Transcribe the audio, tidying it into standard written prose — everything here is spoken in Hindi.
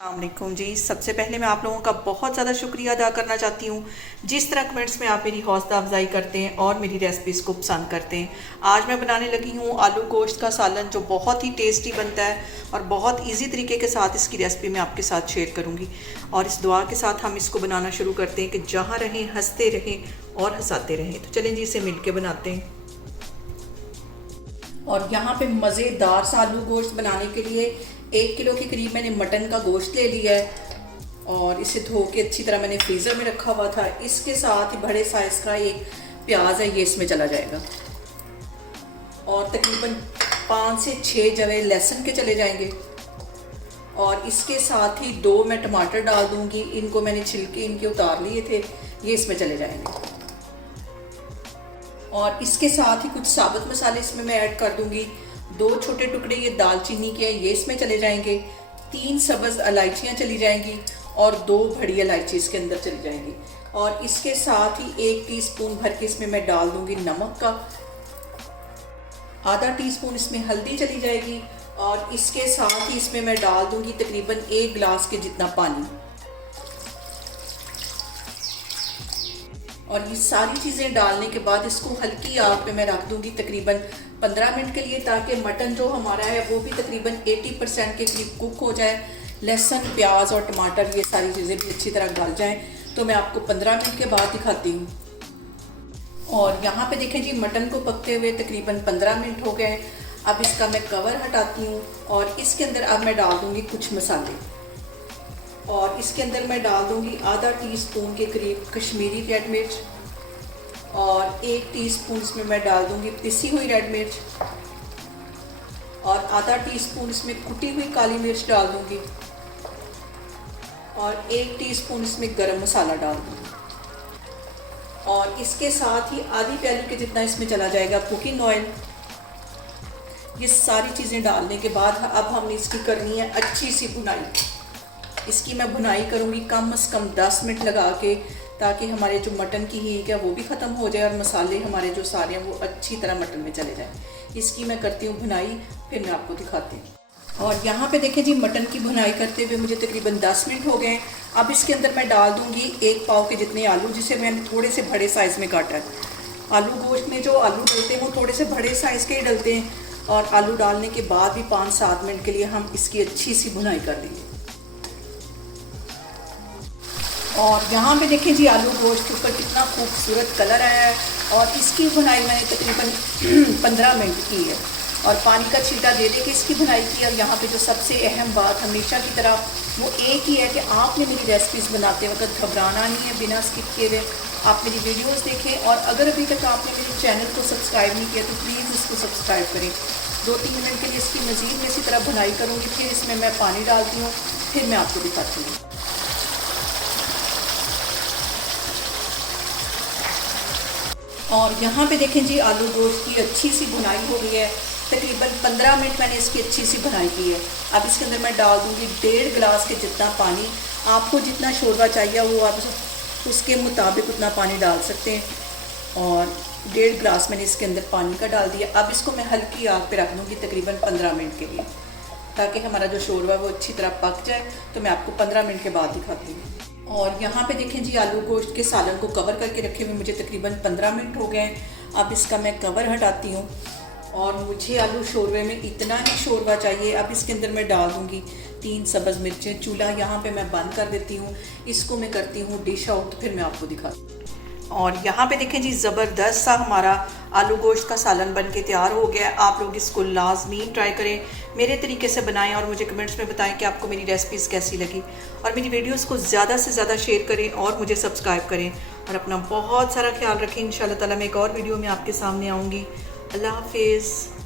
अस्सलामुअलैकुम जी। सबसे पहले मैं आप लोगों का बहुत ज़्यादा शुक्रिया अदा करना चाहती हूँ जिस तरह कमेंट्स में आप मेरी हौसला अफजाई करते हैं और मेरी रेसिपीज़ को पसंद करते हैं। आज मैं बनाने लगी हूँ आलू गोश्त का सालन, जो बहुत ही टेस्टी बनता है और बहुत इजी तरीके के साथ इसकी रेसिपी मैं आपके साथ शेयर करूँगी। और इस दुआ के साथ हम इसको बनाना शुरू करते हैं कि जहाँ रहें हंसते रहें और हंसाते रहें। तो चलें जी, इसे मिल के बनाते हैं। और यहाँ पे मज़ेदार सा आलू गोश्त बनाने के लिए 1 किलो के करीब मैंने मटन का गोश्त ले लिया है और इसे धो के अच्छी तरह मैंने फ्रीज़र में रखा हुआ था। इसके साथ ही बड़े साइज़ का एक प्याज है, ये इसमें चला जाएगा और तकरीबन 5 से 6 जवे लहसुन के चले जाएंगे। और इसके साथ ही 2 मैं टमाटर डाल दूँगी, इनको मैंने छिलके इनके उतार लिए थे, ये इसमें चले जाएंगे। और इसके साथ ही कुछ साबुत मसाले इसमें मैं ऐड कर दूंगी। 2 छोटे टुकड़े ये दालचीनी के हैं, ये इसमें चले जाएंगे। 3 सब्ज़ इलायचियाँ चली जाएंगी और 2 बड़ी इलायची इसके अंदर चली जाएंगी। और इसके साथ ही 1 टीस्पून भर के इसमें मैं डाल दूंगी नमक का, आधा टीस्पून इसमें हल्दी चली जाएगी और इसके साथ ही इसमें मैं डाल दूंगी तकरीबन 1 गिलास के जितना पानी। और ये सारी चीज़ें डालने के बाद इसको हल्की आग पे मैं रख दूंगी तकरीबन 15 मिनट के लिए, ताकि मटन जो हमारा है वो भी तकरीबन 80% के करीब कुक हो जाए। लहसुन, प्याज और टमाटर ये सारी चीज़ें भी अच्छी तरह गल जाएं। तो मैं आपको 15 मिनट के बाद दिखाती हूँ। और यहाँ पे देखें जी, मटन को पकते हुए तकरीबन 15 मिनट हो गए। अब इसका मैं कवर हटाती हूँ और इसके अंदर अब मैं डाल दूँगी कुछ मसाले। और इसके अंदर मैं डाल दूंगी आधा टीस्पून के करीब कश्मीरी रेड मिर्च और 1 टीस्पून इसमें मैं डाल दूंगी पिसी हुई रेड मिर्च और आधा टीस्पून इसमें कुटी हुई काली मिर्च डाल दूंगी और 1 टीस्पून इसमें गरम मसाला डाल दूंगी। और इसके साथ ही आधी प्याली के जितना इसमें चला जाएगा कुकिंग ऑयल। ये सारी चीज़ें डालने के बाद अब हमने इसकी करनी है अच्छी सी भुनाई। इसकी मैं भुनाई करूँगी कम से कम 10 मिनट लगा के, ताकि हमारे जो मटन की हींग है वो भी ख़त्म हो जाए और मसाले हमारे जो सारे हैं वो अच्छी तरह मटन में चले जाएं। इसकी मैं करती हूँ भुनाई, फिर मैं आपको दिखाती हूँ। और यहाँ पे देखें जी, मटन की भुनाई करते हुए मुझे तकरीबन 10 मिनट हो गए। अब इसके अंदर मैं डाल दूँगी 1 पाव के जितने आलू, जिसे मैंने थोड़े से बड़े साइज़ में काटा है। आलू गोश्त में जो आलू डलते हैं वो थोड़े से बड़े साइज़ के ही डलते हैं। और आलू डालने के बाद भी 5-7 मिनट के लिए हम इसकी अच्छी सी भुनाई कर देंगे। और यहाँ पे देखें जी, आलू गोश्त के ऊपर कितना खूबसूरत कलर आया है। और इसकी भुनाई मैंने तकरीबन 15 मिनट की है और पानी का छींटा दे के इसकी भुनाई की। और यहाँ पे जो सबसे अहम बात हमेशा की तरह वो एक ही है कि आपने मेरी रेसिपीज़ बनाते वक्त घबराना नहीं है। बिना स्किप किए हुए आप मेरी वीडियोस देखें। और अगर अभी तक आपने मेरे चैनल को सब्सक्राइब नहीं किया तो प्लीज़ इसको सब्सक्राइब करें। 2-3 मिनट के लिए इसकी मज़ीद मैं इसी तरह भुनाई करूँगी। फिर इसमें मैं पानी डालती हूँ, फिर मैं आपको दिखाती हूँ। और यहाँ पे देखें जी, आलू गोश्त की अच्छी सी भुनाई हो गई है। तकरीबन 15 मिनट मैंने इसकी अच्छी सी भुनाई की है। अब इसके अंदर मैं डाल दूँगी 1.5 गिलास के जितना पानी। आपको जितना शोरबा चाहिए वो आप उसके मुताबिक उतना पानी डाल सकते हैं। और 1.5 गिलास मैंने इसके अंदर पानी का डाल दिया। अब इसको मैं हल्की आग पे रख दूँगी तकरीबन 15 मिनट के लिए, ताकि हमारा जो शोरबा वो अच्छी तरह पक जाए। तो मैं आपको 15 मिनट के बाद दिखाती हूँ। और यहाँ पे देखें जी, आलू गोश्त के सालन को कवर करके रखे हुए मुझे तकरीबन 15 मिनट हो गए। अब इसका मैं कवर हटाती हूँ और मुझे आलू शोरबे में इतना ही शोरबा चाहिए। अब इसके अंदर मैं डाल दूँगी 3 सब्ज़ मिर्चें। चूल्हा यहाँ पे मैं बंद कर देती हूँ। इसको मैं करती हूँ डिश आउट, फिर मैं आपको दिखाती हूँ। और यहाँ पे देखें जी, ज़बरदस्त सा हमारा आलू गोश्त का सालन बन के तैयार हो गया है। आप लोग इसको लाजमी ट्राई करें, मेरे तरीके से बनाएं और मुझे कमेंट्स में बताएं कि आपको मेरी रेसिपीज़ कैसी लगी। और मेरी वीडियोस को ज़्यादा से ज़्यादा शेयर करें और मुझे सब्सक्राइब करें। और अपना बहुत सारा ख्याल रखें। इंशाल्लाह ताला मैं एक और वीडियो में आपके सामने आऊँगी। अल्लाह हाफिज़।